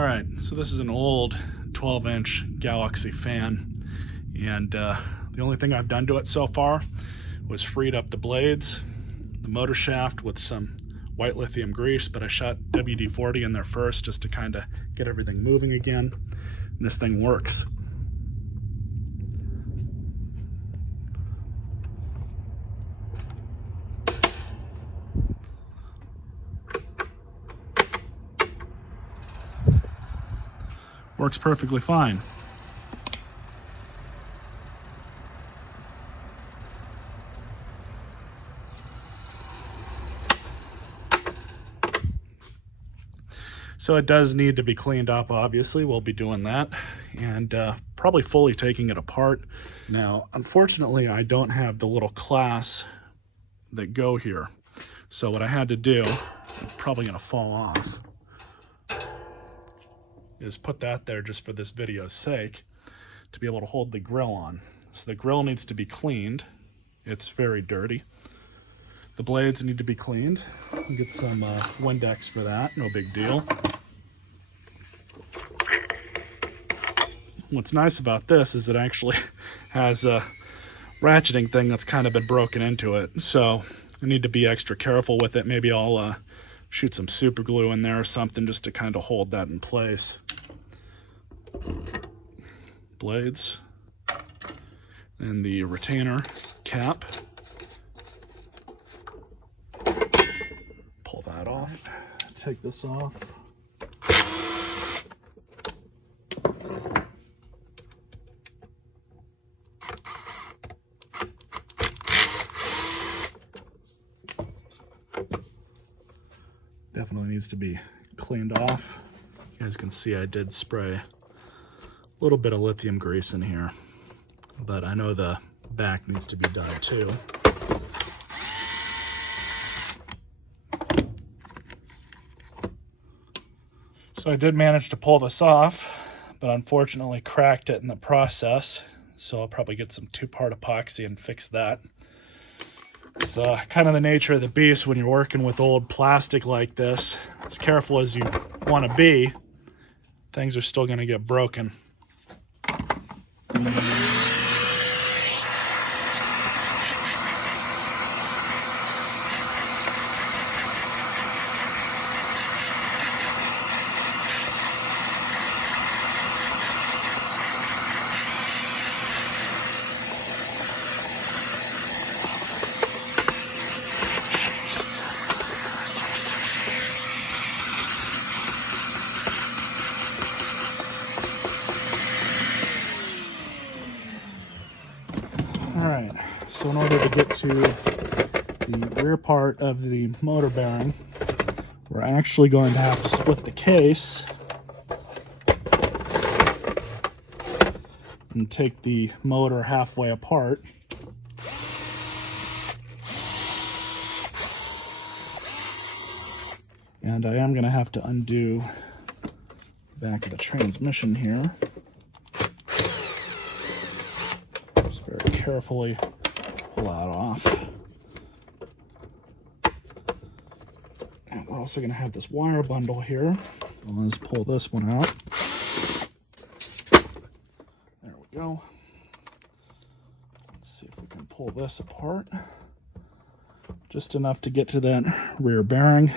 All right, so this is an old 12-inch Galaxy fan, and the only thing I've done to it so far was freed up the blades, the motor shaft with some white lithium grease, but I shot WD-40 in there first just to kind of get everything moving again, and this thing works. Works perfectly fine. So it does need to be cleaned up, obviously. We'll be doing that and probably fully taking it apart. Now, unfortunately, I don't have the little clasps that go here. So what I had to do, it's probably gonna fall off, is put that there just for this video's sake to be able to hold the grill on. So the grill needs to be cleaned. It's very dirty. The blades need to be cleaned. I'll get some Windex for that, no big deal. What's nice about this is it actually has a ratcheting thing that's kind of been broken into it. So I need to be extra careful with it. Maybe I'll shoot some super glue in there or something just to kind of hold that in place. Blades and the retainer cap. Pull that off. Take this off. Definitely needs to be cleaned off. You guys can see I did spray a little bit of lithium grease in here, but I know the back needs to be done too. So I did manage to pull this off, but unfortunately cracked it in the process. So I'll probably get some 2-part epoxy and fix that. It's kind of the nature of the beast when you're working with old plastic like this. As careful as you want to be, things are still going to get broken. All right, so in order to get to the rear part of the motor bearing, we're actually going to have to split the case and take the motor halfway apart. And I am going to have to undo the back of the transmission here. Carefully pull that off. And we're also going to have this wire bundle here. Let's pull this one out. There we go. Let's see if we can pull this apart. Just enough to get to that rear bearing.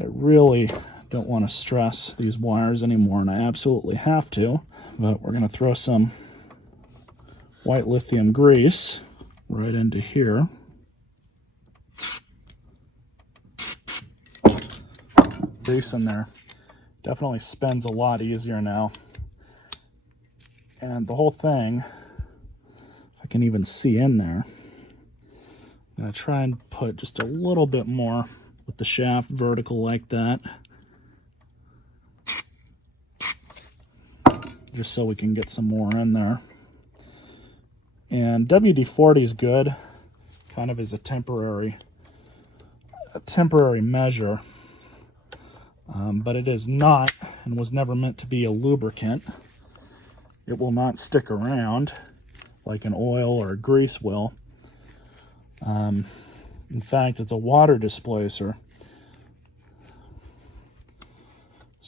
I really don't want to stress these wires anymore, and I absolutely have to. But we're going to throw some white lithium grease right into here. Grease in there definitely spins a lot easier now. And the whole thing, if I can even see in there, I'm going to try and put just a little bit more with the shaft vertical like that, just so we can get some more in there. And WD-40 is good, kind of as a temporary measure, but it is not and was never meant to be a lubricant. It will not stick around like an oil or a grease will. In fact, it's a water displacer.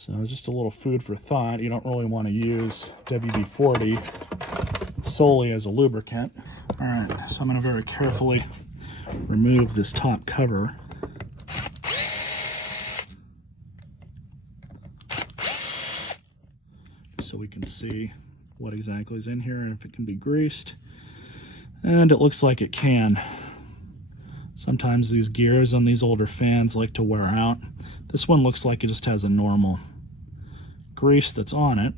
So just a little food for thought. You don't really want to use WD-40 solely as a lubricant. All right, so I'm going to very carefully remove this top cover. So we can see what exactly is in here and if it can be greased. And it looks like it can. Sometimes these gears on these older fans like to wear out. This one looks like it just has a normal grease that's on it.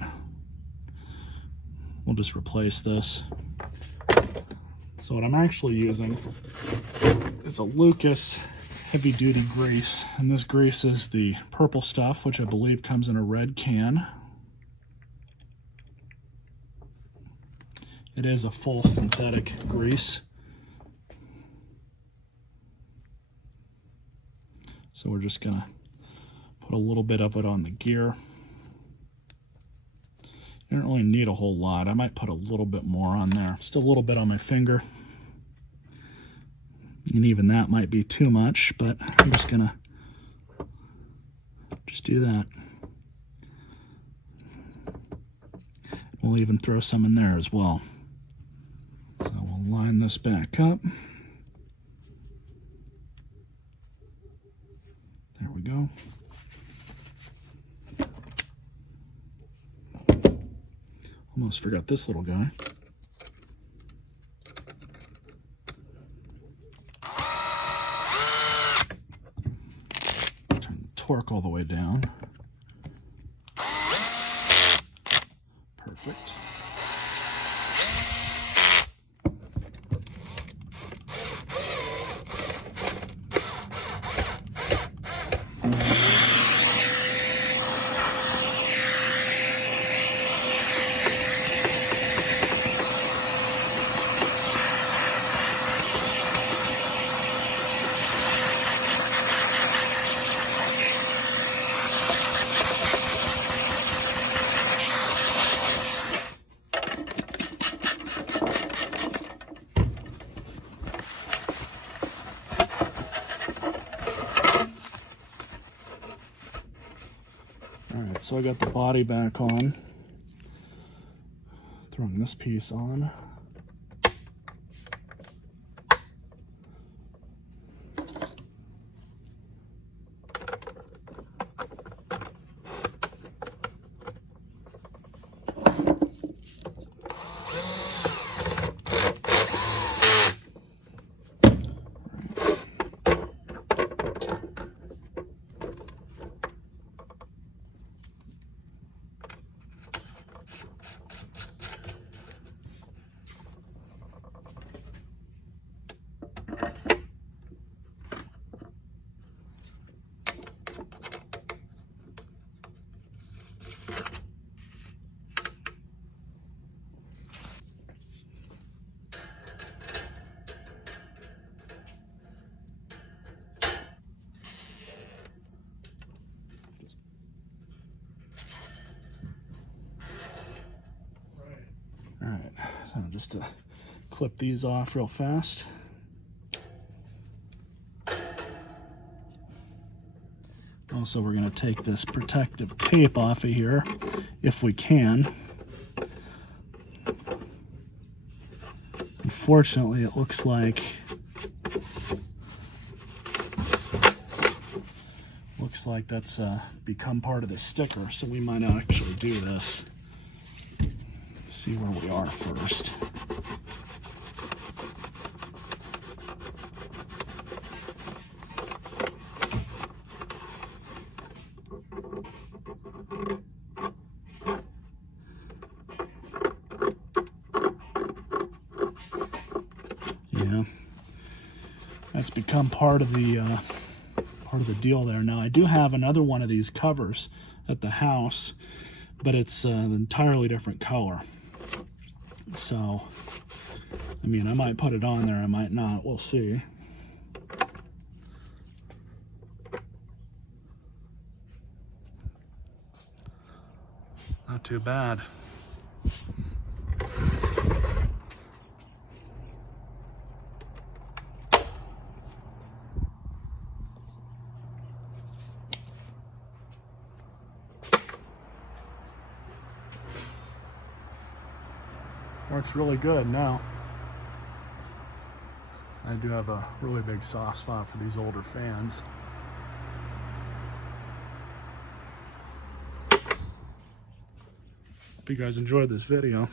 We'll just replace this. So what I'm actually using is a Lucas heavy duty grease. And this grease is the purple stuff, which I believe comes in a red can. It is a full synthetic grease. So we're just gonna put a little bit of it on the gear. You don't really need a whole lot. I might put a little bit more on there. Just a little bit on my finger. And even that might be too much, but I'm just gonna do that. We'll even throw some in there as well. So we'll line this back up. There we go. Almost forgot this little guy. Turn the torque all the way down. Perfect. Alright, so I got the body back on. Throwing this piece on. Alright, so just to clip these off real fast. Also, we're going to take this protective tape off of here if we can. Unfortunately, it looks like that's become part of the sticker, so we might actually do this. See where we are first. Yeah, that's become part of the deal there. Now I do have another one of these covers at the house, but it's an entirely different color. So, I mean, I might put it on there, I might not, we'll see. Not too bad. Works really good now. I do have a really big soft spot for these older fans. Hope you guys enjoyed this video.